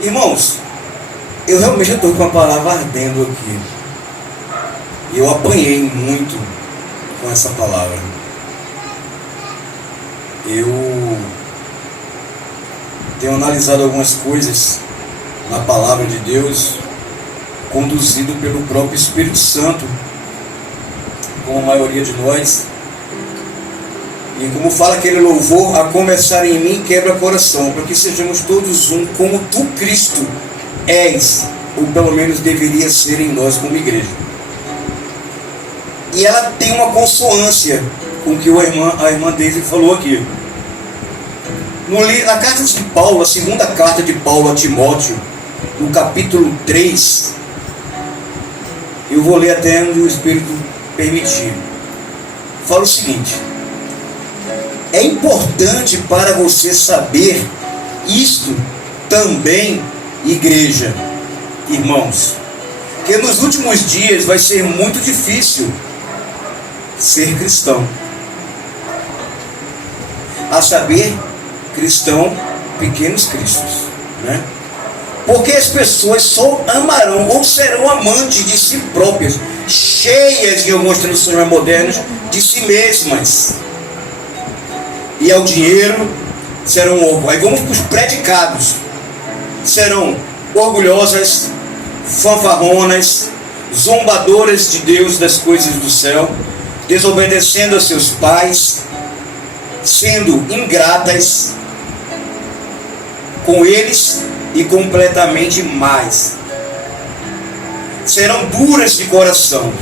Irmãos, eu realmente estou com a palavra ardendo aqui. E eu apanhei muito com essa palavra. Eu tenho analisado algumas coisas na palavra de Deus, conduzido pelo próprio Espírito Santo, como a maioria de nós. E como fala aquele louvor, a começar em mim quebra coração, para que sejamos todos um, como tu, Cristo, és, ou pelo menos deveria ser em nós como igreja. E ela tem uma consonância com o que a irmã Daisy falou aqui. Na carta de Paulo, a segunda carta de Paulo a Timóteo, no capítulo 3, eu vou ler até onde o Espírito permitir. Fala o seguinte: é importante para você saber isto também, igreja, irmãos, que nos últimos dias vai ser muito difícil ser cristão. A saber, cristão, pequenos cristos, né? Porque as pessoas só amarão ou serão amantes de si próprias, cheias, em algumas traduções mais modernas, de si mesmas. E ao dinheiro serão orgulhosas. Aí vamos para os predicados. Serão orgulhosas, fanfarronas, zombadoras de Deus, das coisas do céu, desobedecendo a seus pais, sendo ingratas com eles e completamente mais. Serão duras de coração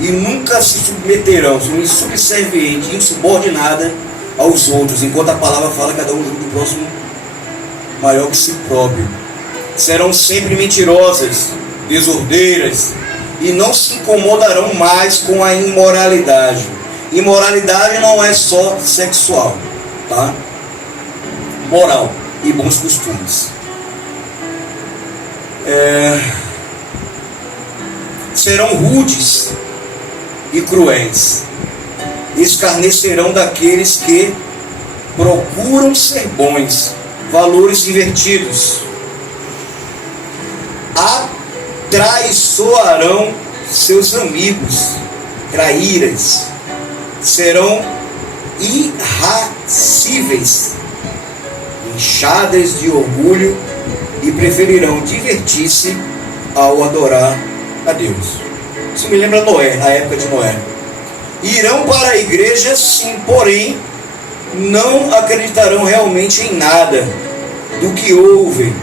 e nunca se submeterão, são insubservientes, insubordinadas aos outros, enquanto a palavra fala cada um julga o próximo maior que si próprio. Serão sempre mentirosas, desordeiras, e não se incomodarão mais com a imoralidade. Imoralidade não é só sexual, tá? Moral e bons costumes. Serão rudes e cruéis. Escarnecerão daqueles que procuram ser bons. Valores invertidos. Atraiçoarão seus amigos. Traíras. Serão irascíveis, inchadas de orgulho, e preferirão divertir-se ao adorar a Deus. Isso me lembra Noé, a época de Noé. Irão para a igreja, sim, porém não acreditarão realmente em nada do que ouvem.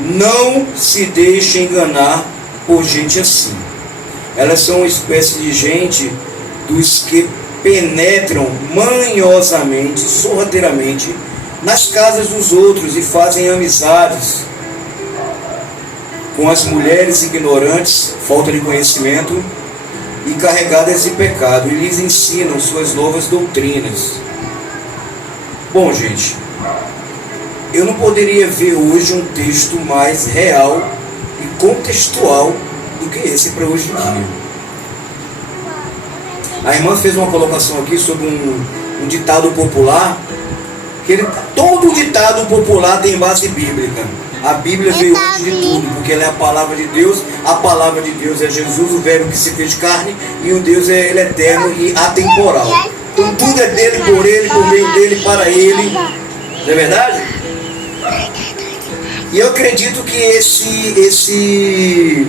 Não se deixem enganar por gente assim. Elas são uma espécie de gente dos que penetram manhosamente, sorrateiramente, nas casas dos outros e fazem amizades com as mulheres ignorantes, falta de conhecimento e carregadas de pecado, e lhes ensinam suas novas doutrinas. Bom, gente, eu não poderia ver hoje um texto mais real e contextual do que esse para hoje em dia. A irmã fez uma colocação aqui sobre um ditado popular, que todo ditado popular tem base bíblica. A Bíblia veio antes de tudo, porque ela é a palavra de Deus é Jesus, o verbo que se fez carne, e o Deus ele é eterno e atemporal. Então tudo é dele, por meio dele, para ele. Não é verdade? E eu acredito que esse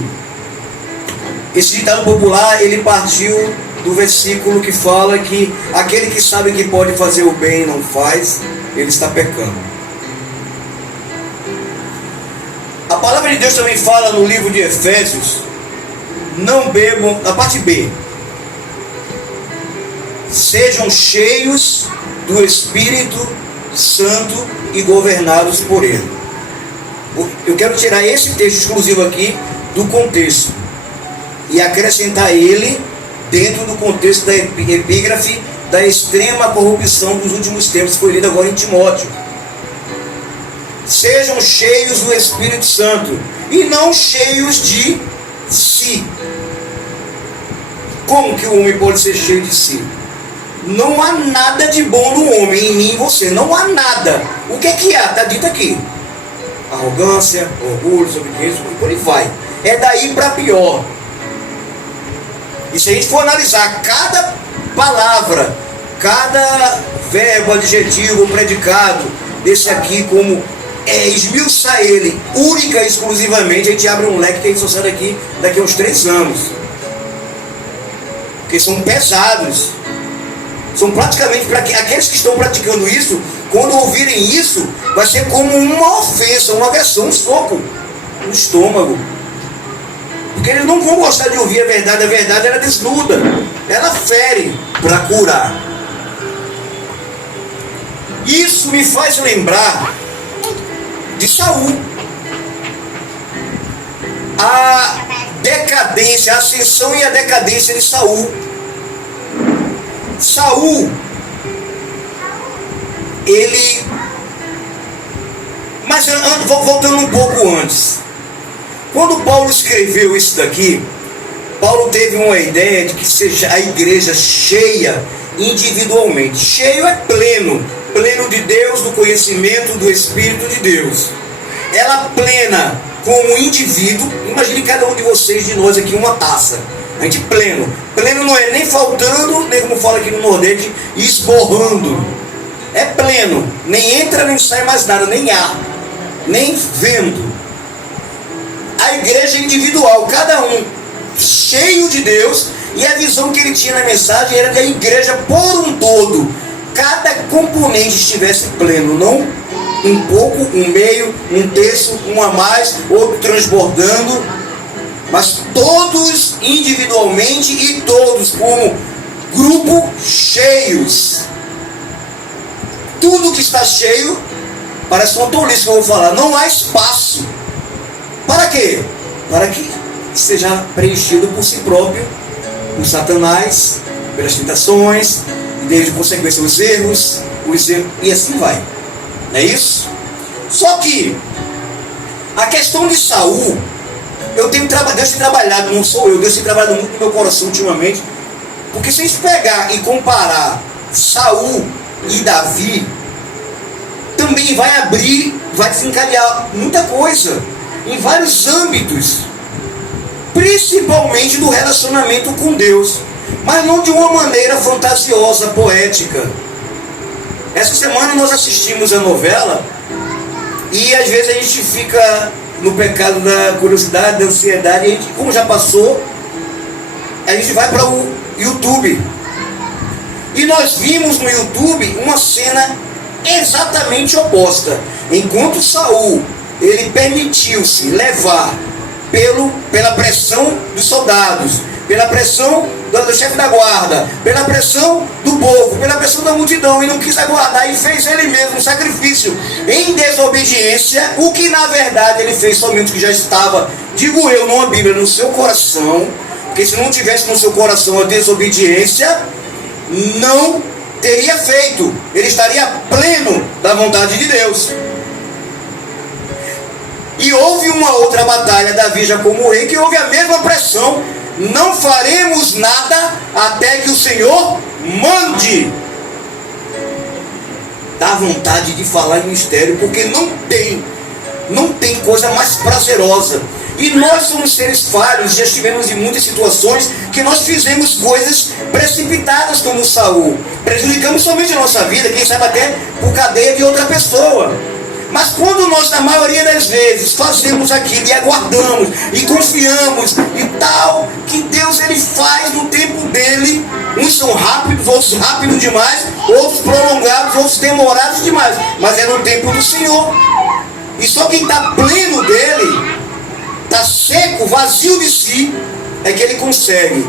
ditado popular, ele partiu do versículo que fala que aquele que sabe que pode fazer o bem e não faz, ele está pecando. A palavra de Deus também fala no livro de Efésios: não bebam, a parte B, sejam cheios do Espírito Santo e governados por ele. Eu quero tirar esse texto exclusivo aqui do contexto e acrescentar ele dentro do contexto da epígrafe da extrema corrupção dos últimos tempos, que foi lido agora em Timóteo. Sejam cheios do Espírito Santo e não cheios de si. Como que o homem pode ser cheio de si? Não há nada de bom no homem, em mim e em você. Não há nada. O que é que há? Está dito aqui. arrogância, orgulho, desobediência, e por aí vai. É daí para pior. E se a gente for analisar cada palavra, cada verbo, adjetivo, predicado desse aqui, como esmiuçar ele única e exclusivamente, a gente abre um leque que a gente só sai daqui a uns 3 anos. Porque são pesados. São praticamente, para aqueles que estão praticando isso, quando ouvirem isso, vai ser como uma ofensa, uma agressão, um soco no estômago. Porque eles não vão gostar de ouvir a verdade ela desnuda, ela fere para curar. Isso me faz lembrar de Saul. A decadência, a ascensão e a decadência de Saul. Saul, ele... Mas voltando um pouco antes. Quando Paulo escreveu isso daqui, Paulo teve uma ideia de que seja a igreja cheia individualmente. Cheio é pleno, pleno de Deus, do conhecimento do Espírito de Deus. Ela plena como indivíduo. Imagine cada um de vocês, de nós aqui, uma taça. A gente pleno. Pleno não é nem faltando, nem como fala aqui no Nordeste, esborrando. É pleno. Nem entra, nem sai mais nada, nem ar, nem vento. A igreja individual, cada um cheio de Deus, e a visão que ele tinha na mensagem era que a igreja por um todo, cada componente estivesse pleno, não um pouco, um meio, um terço, um a mais, outro transbordando, mas todos individualmente e todos como grupo cheios. Tudo que está cheio, parece uma tolice que eu vou falar, não há espaço. Para quê? Para que seja preenchido por si próprio, por Satanás, pelas tentações, e desde consequência os erros, e assim vai. Não é isso? Só que a questão de Saul, Deus tem trabalhado, não sou eu, Deus tem trabalhado muito no meu coração ultimamente, porque se a gente pegar e comparar Saul e Davi, também vai desencadear muita coisa, em vários âmbitos, principalmente do relacionamento com Deus, mas não de uma maneira fantasiosa, poética. Essa semana nós assistimos a novela e às vezes a gente fica no pecado da curiosidade, da ansiedade, e a gente, como já passou, a gente vai para o YouTube. E nós vimos no YouTube uma cena exatamente oposta. Enquanto Saul, ele permitiu-se levar pela pressão dos soldados, pela pressão do chefe da guarda, pela pressão do povo, pela pressão da multidão, e não quis aguardar, e fez ele mesmo um sacrifício em desobediência, o que na verdade ele fez somente que já estava, digo eu, numa Bíblia, no seu coração, porque se não tivesse no seu coração a desobediência, não teria feito, ele estaria pleno da vontade de Deus. E houve uma outra batalha, Davi já como rei, que houve a mesma pressão: não faremos nada até que o Senhor mande. Dá vontade de falar em mistério, porque não tem coisa mais prazerosa. E nós somos seres falhos, já estivemos em muitas situações que nós fizemos coisas precipitadas como Saul. Prejudicamos somente a nossa vida, quem sabe até por cadeia de outra pessoa. Mas quando nós, na maioria das vezes, fazemos aquilo e aguardamos e confiamos e tal, que Deus ele faz no tempo dele, uns são rápidos, outros rápidos demais, outros prolongados, outros demorados demais, mas é no tempo do Senhor. E só quem está pleno dele, está seco, vazio de si, é que ele consegue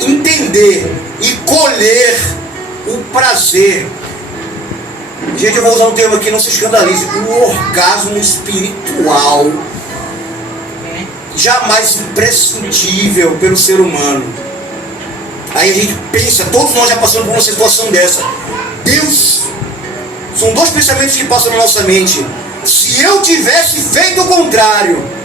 entender e colher o prazer. Gente, eu vou usar um termo aqui, não se escandalize. O orgasmo espiritual, jamais imprescindível pelo ser humano. Aí a gente pensa, todos nós já passamos por uma situação dessa. Deus, são dois pensamentos que passam na nossa mente: se eu tivesse feito o contrário.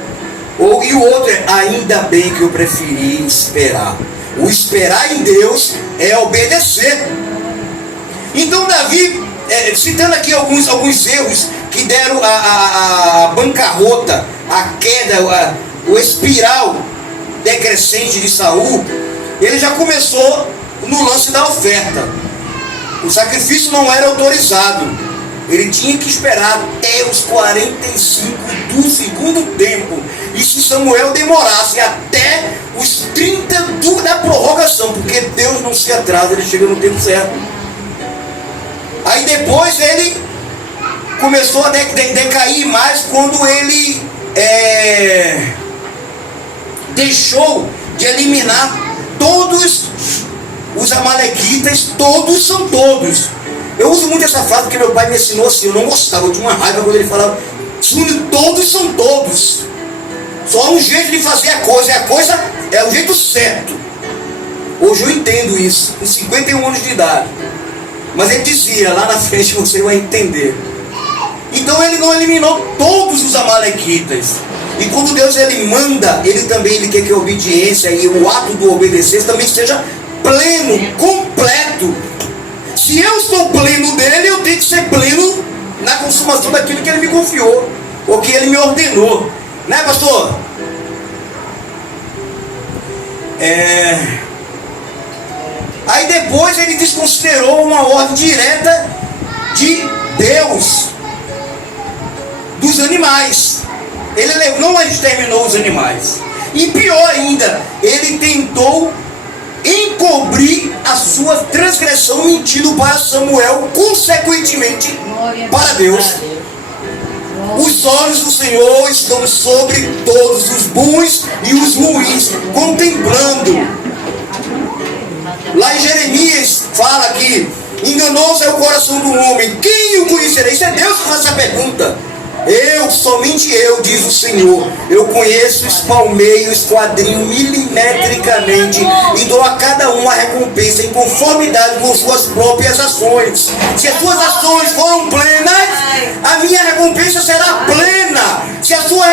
E o outro é: ainda bem que eu preferi esperar. O esperar em Deus é obedecer. Então Davi, citando aqui alguns erros que deram a bancarrota, a queda, o espiral decrescente de Saul, ele já começou no lance da oferta. O sacrifício não era autorizado. Ele tinha que esperar até os 45 do segundo tempo. E se Samuel demorasse até os 30 da prorrogação, porque Deus não se atrasa, ele chega no tempo certo. Aí depois ele começou a decair mais quando ele deixou de eliminar todos os amalequitas. Todos são todos. Eu uso muito essa frase porque meu pai me ensinou assim, eu não gostava, eu tinha uma raiva quando ele falava, todos são todos. Só há um jeito de fazer a coisa é o jeito certo. Hoje eu entendo isso, com 51 anos de idade. Mas ele dizia, lá na frente você vai entender. Então ele não eliminou todos os amalequitas. E quando Deus ele manda, ele quer que a obediência e o ato do obedecer também seja pleno, completo. Se eu sou pleno dele, eu tenho que ser pleno na consumação daquilo que ele me confiou, ou que ele me ordenou. Né, pastor? Aí depois ele desconsiderou uma ordem direta de Deus dos animais. Ele não exterminou os animais. E pior ainda, ele tentou encobrir a sua transgressão mentindo para Samuel, consequentemente para Deus. Os olhos do Senhor estão sobre todos os bons e os ruins, contemplando. Lá em Jeremias fala que enganoso é o coração do homem, quem o conhecerá? Isso é Deus que faz essa pergunta. Somente eu, diz o Senhor, eu conheço, espalmeio, esquadrinho milimetricamente e dou a cada um a recompensa em conformidade com suas próprias ações. Se as suas ações foram plenas, a minha recompensa será plena. Se a sua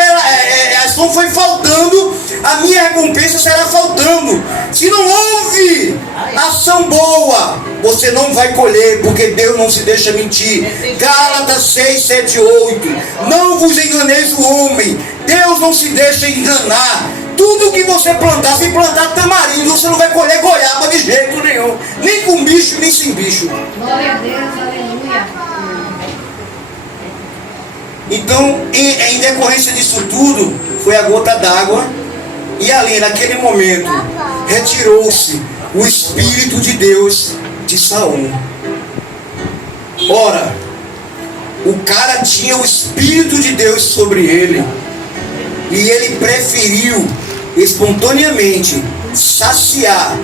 ação foi faltando, a minha recompensa será faltando. Se não houve ação boa, você não vai colher, porque Deus não se deixa mentir. Gálatas 6, 7, 8. Não vos enganeis o homem, Deus não se deixa enganar. Tudo que você plantar, se plantar tamarindo, você não vai colher goiaba de jeito nenhum, nem com bicho, nem sem bicho. Glória a Deus, aleluia. Então, em decorrência disso tudo, foi a gota d'água, e ali, naquele momento, retirou-se o Espírito de Deus de Saul. Ora, o cara tinha o Espírito de Deus sobre ele, e ele preferiu espontaneamente saciar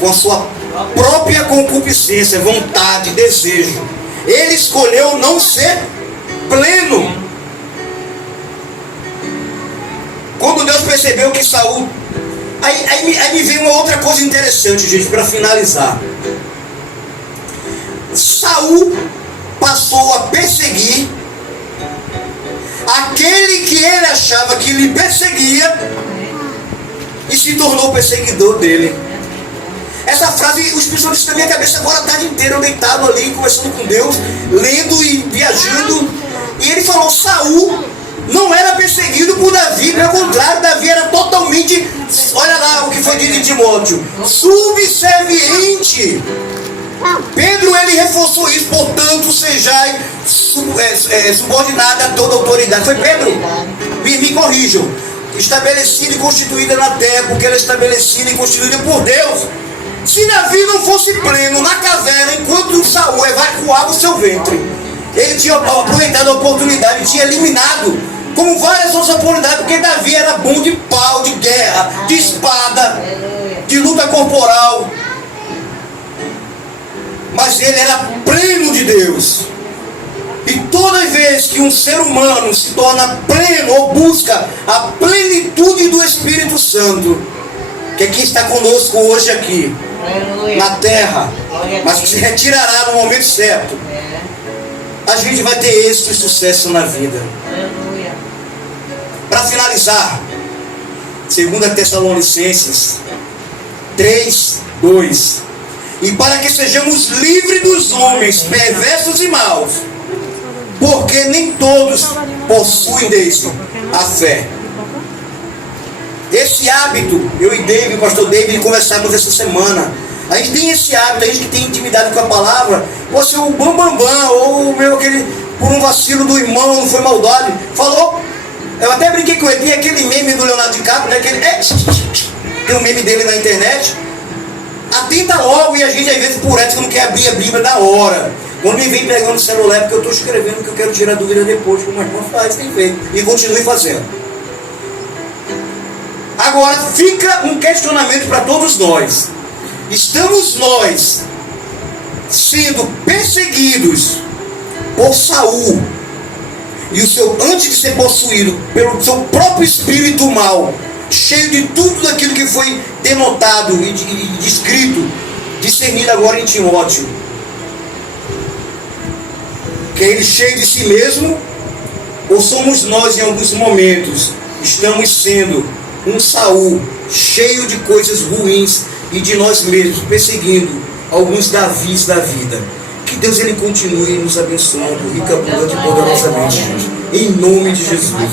com a sua própria concupiscência, vontade, desejo. Ele escolheu não ser pleno. Quando Deus percebeu que Saul... Aí me vem uma outra coisa interessante, gente, para finalizar. Saul passou a perseguir aquele que ele achava que lhe perseguia e se tornou perseguidor dele. Essa frase, os pessoas estão na minha cabeça agora a tarde inteira, eu deitado ali, conversando com Deus, lendo e viajando. E ele falou, Saul não era perseguido por Davi, pelo contrário, Davi era totalmente, olha lá o que foi dito em Timóteo, subserviente. Pedro ele reforçou isso, portanto sejai subordinado a toda autoridade. Foi Pedro? Me corrijam. Estabelecida e constituída na terra, porque ela é estabelecida e constituída por Deus. Se Davi não fosse pleno na caverna, enquanto Saul evacuava o seu ventre, ele tinha aproveitado a oportunidade, tinha eliminado, como várias outras oportunidades, porque Davi era bom de pau, de guerra, de espada, de luta corporal. Mas ele era pleno de Deus. E toda vez que um ser humano se torna pleno ou busca a plenitude do Espírito Santo, que é quem está conosco hoje aqui, na terra, mas que se retirará no momento certo, a gente vai ter êxito e sucesso na vida. Para finalizar, 2 Tessalonicenses 3, 2. E para que sejamos livres dos homens perversos e maus, porque nem todos possuem desse a fé. Esse hábito, eu e David, o pastor David, conversamos essa semana. A gente tem esse hábito, a gente que tem intimidade com a palavra, pode ser o bambambam, ou o meu aquele, por um vacilo do irmão, não foi maldade, falou. Eu até brinquei com ele, tem aquele meme do Leonardo DiCaprio, né? Aquele, tem um meme dele na internet. Atenta logo, e a gente às vezes por ética não quer abrir a Bíblia na hora. Quando me vem pegando o celular, porque eu estou escrevendo que eu quero tirar dúvida depois, como a irmã faz, tem feito, e continue fazendo. Agora fica um questionamento para todos nós. Estamos nós sendo perseguidos por Saul, e o seu, antes de ser possuído pelo seu próprio espírito mal, cheio de tudo daquilo que foi denotado e descrito, discernido agora em Timóteo, que é ele cheio de si mesmo, ou somos nós em alguns momentos, estamos sendo um Saul cheio de coisas ruins e de nós mesmos, perseguindo alguns Davis da vida. Que Deus ele continue nos abençoando rica, abundante e poderosamente, em nome de Jesus.